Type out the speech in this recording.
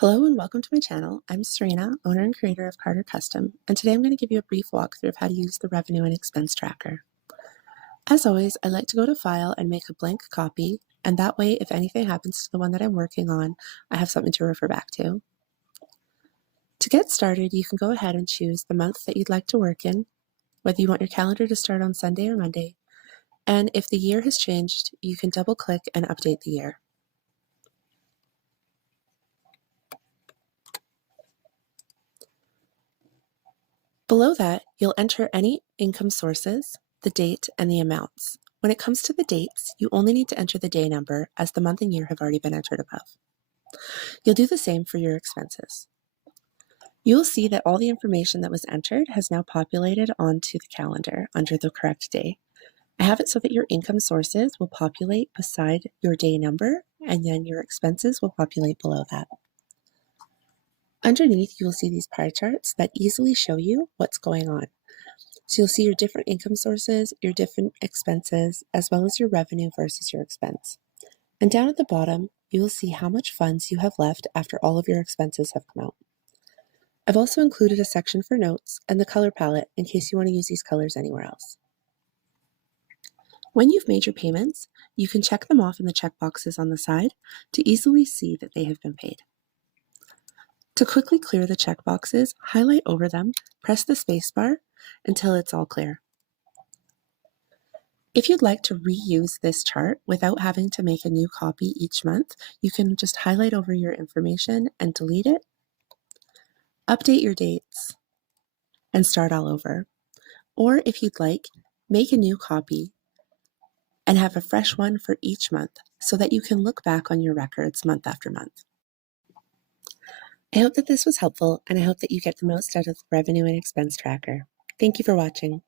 Hello and welcome to my channel. I'm Serena, owner and creator of Carter Custom, and today I'm going to give you a brief walkthrough of how to use the revenue and expense tracker. As always, I like to go to File and make a blank copy, and that way if anything happens to the one that I'm working on, I have something to refer back to. To get started, you can go ahead and choose the month that you'd like to work in, whether you want your calendar to start on Sunday or Monday, and if the year has changed, you can double click and update the year. Below that, you'll enter any income sources, the date, and the amounts. When it comes to the dates, you only need to enter the day number as the month and year have already been entered above. You'll do the same for your expenses. You'll see that all the information that was entered has now populated onto the calendar under the correct day. I have it so that your income sources will populate beside your day number, and then your expenses will populate below that. Underneath, you will see these pie charts that easily show you what's going on. So you'll see your different income sources, your different expenses, as well as your revenue versus your expense. And down at the bottom, you will see how much funds you have left after all of your expenses have come out. I've also included a section for notes and the color palette in case you want to use these colors anywhere else. When you've made your payments, you can check them off in the checkboxes on the side to easily see that they have been paid. To quickly clear the checkboxes, highlight over them, press the spacebar until it's all clear. If you'd like to reuse this chart without having to make a new copy each month, you can just highlight over your information and delete it, update your dates, and start all over. Or if you'd like, make a new copy and have a fresh one for each month so that you can look back on your records month after month. I hope that this was helpful, and I hope that you get the most out of the revenue and expense tracker. Thank you for watching.